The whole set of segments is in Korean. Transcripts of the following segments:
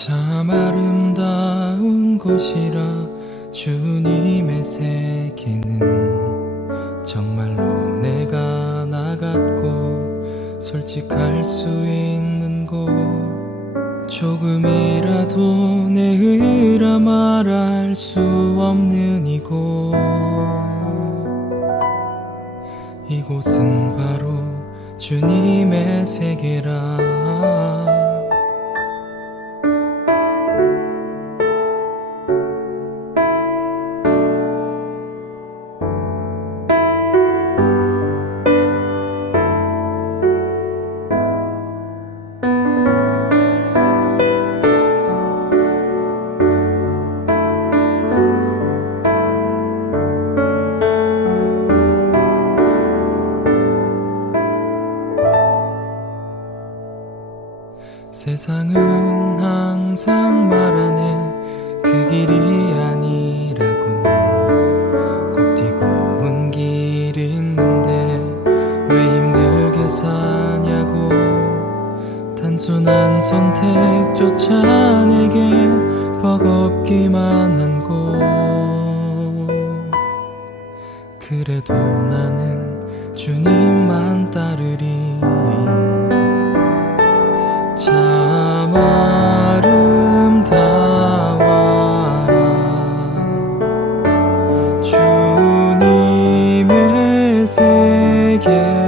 참 아름다운 곳이라 주님의 세계는 정말로 내가 나갔고 솔직할 수 있는 곳 조금이라도 내 의라 말할 수 없는 이곳 이곳은 바로 주님의 세계라 세상은 항상 말하네 그 길이 아니라고 곱디고운 길 있는데 왜 힘들게 사냐고 단순한 선택조차 내게 버겁기만 한곳 그래도 나는 주님만 따르리 you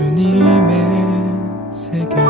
주님의 세계